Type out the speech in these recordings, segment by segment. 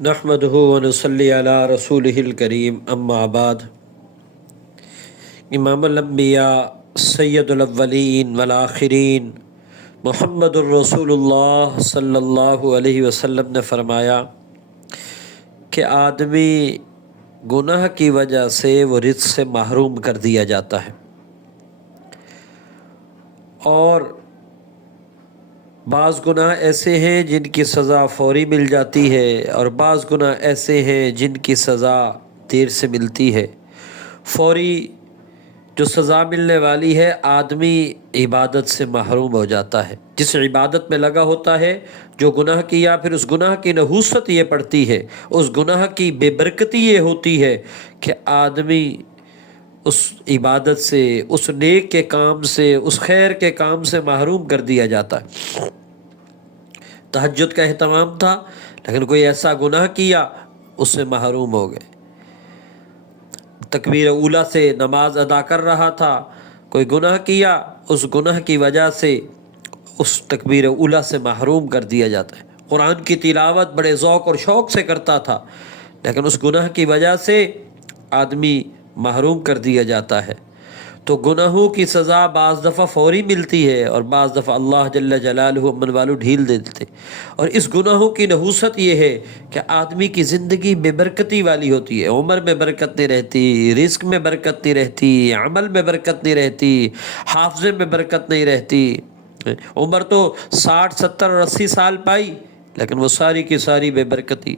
نحمدہ ونصلی علی رسولہ الکریم اما بعد۔ امام الانبیاء سید الاولین والآخرین محمد الرسول اللہ صلی اللہ علیہ وسلم نے فرمایا کہ آدمی گناہ کی وجہ سے وہ رزق سے محروم کر دیا جاتا ہے، اور بعض گناہ ایسے ہیں جن کی سزا فوری مل جاتی ہے، اور بعض گناہ ایسے ہیں جن کی سزا دیر سے ملتی ہے۔ فوری جو سزا ملنے والی ہے، آدمی عبادت سے محروم ہو جاتا ہے۔ جس عبادت میں لگا ہوتا ہے، جو گناہ کیا، پھر اس گناہ کی نحوست یہ پڑتی ہے، اس گناہ کی بے برکتی یہ ہوتی ہے کہ آدمی اس عبادت سے، اس نیک کے کام سے، اس خیر کے کام سے محروم کر دیا جاتا ہے۔ تہجد کا اہتمام تھا، لیکن کوئی ایسا گناہ کیا، اس سے محروم ہو گئے۔ تکبیر اولیٰ سے نماز ادا کر رہا تھا، کوئی گناہ کیا، اس گناہ کی وجہ سے اس تکبیر اولیٰ سے محروم کر دیا جاتا ہے۔ قرآن کی تلاوت بڑے ذوق اور شوق سے کرتا تھا، لیکن اس گناہ کی وجہ سے آدمی محروم کر دیا جاتا ہے۔ تو گناہوں کی سزا بعض دفعہ فوری ملتی ہے، اور بعض دفعہ اللہ جل جلالہ امن والو ڈھیل دے دیتے۔ اور اس گناہوں کی نحوست یہ ہے کہ آدمی کی زندگی بے برکتی والی ہوتی ہے، عمر میں برکت نہیں رہتی، رزق میں برکت نہیں رہتی، عمل میں برکت نہیں رہتی، حافظے میں برکت نہیں رہتی۔ عمر تو 60 70 اور 80 سال پائی، لیکن وہ ساری کی ساری بے برکتی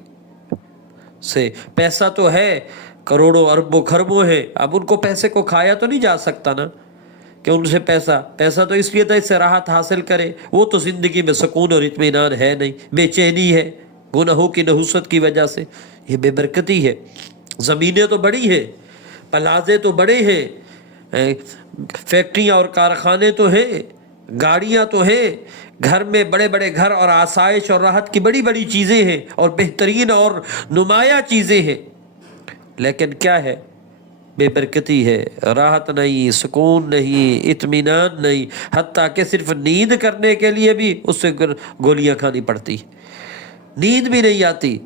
سے۔ پیسہ تو ہے، کروڑوں اربوں خربوں ہے، اب ان کو پیسے کو کھایا تو نہیں جا سکتا نا، کہ ان سے پیسہ تو اس لیے تھا اس سے راحت حاصل کرے، وہ تو زندگی میں سکون اور اطمینان ہے نہیں، بے چینی ہے گناہوں کی نحوست کی وجہ سے۔ یہ بے برکتی ہے۔ زمینیں تو بڑی ہیں، پلازے تو بڑے ہیں، فیکٹریاں اور کارخانے تو ہیں، گاڑیاں تو ہیں، گھر میں بڑے بڑے گھر اور آسائش اور راحت کی بڑی بڑی چیزیں ہیں، اور بہترین اور نمایاں چیزیں ہیں، لیکن کیا ہے؟ بے برکتی ہے، راحت نہیں، سکون نہیں، اطمینان نہیں، حتیٰ کہ صرف نیند کرنے کے لیے بھی اس سے گولیاں کھانی پڑتی، نیند بھی نہیں آتی۔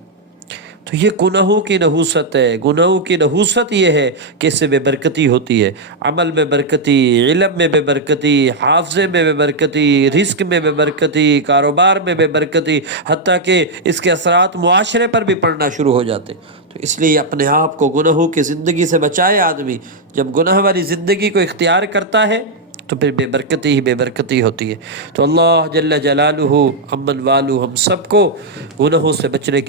تو یہ گناہوں کی نحوست ہے۔ گناہوں کی نحوست یہ ہے کہ اس سے بے برکتی ہوتی ہے، عمل میں برکتی، علم میں بے برکتی، حافظے میں بے برکتی، رزق میں بے برکتی، کاروبار میں بے برکتی، حتیٰ کہ اس کے اثرات معاشرے پر بھی پڑنا شروع ہو جاتے۔ تو اس لیے اپنے آپ کو گناہوں کی زندگی سے بچائے آدمی۔ جب گناہ والی زندگی کو اختیار کرتا ہے تو پھر بے برکتی ہی بے برکتی ہوتی ہے۔ تو اللہ جل جلالہ امن والو ہم سب کو گناہوں سے بچنے کی